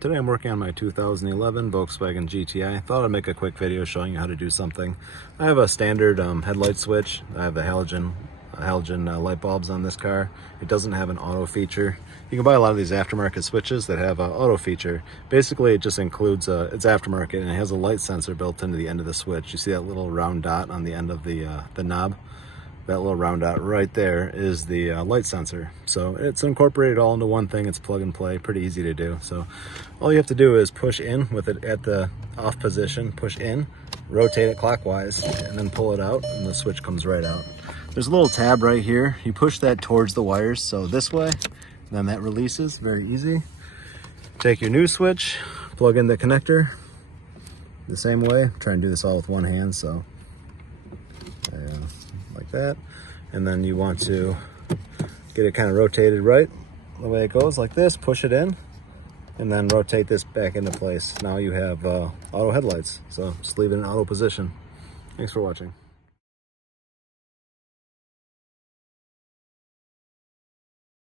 Today I'm working on my 2011 Volkswagen GTI. Thought I'd make a quick video showing you how to do something. I have a standard headlight switch. I have the halogen light bulbs on this car. It doesn't have an auto feature. You can buy a lot of these aftermarket switches that have an auto feature. Basically, it just includes, it's aftermarket, and it has a light sensor built into the end of the switch. You see that little round dot on the end of the knob? That little round dot right there is the light sensor. So it's incorporated all into one thing. It's plug and play, pretty easy to do. So all you have to do is push in with it at the off position, push in, rotate it clockwise, and then pull it out, and the switch comes right out. There's a little tab right here. You push that towards the wires, so this way, then that releases, very easy. Take your new switch, plug in the connector the same way. Try and do this all with one hand, so like that. And then you want to get it kind of rotated right the way it goes, like this. Push it in and then rotate this back into place. Now you have auto headlights, so just leave it in auto position. Thanks for watching.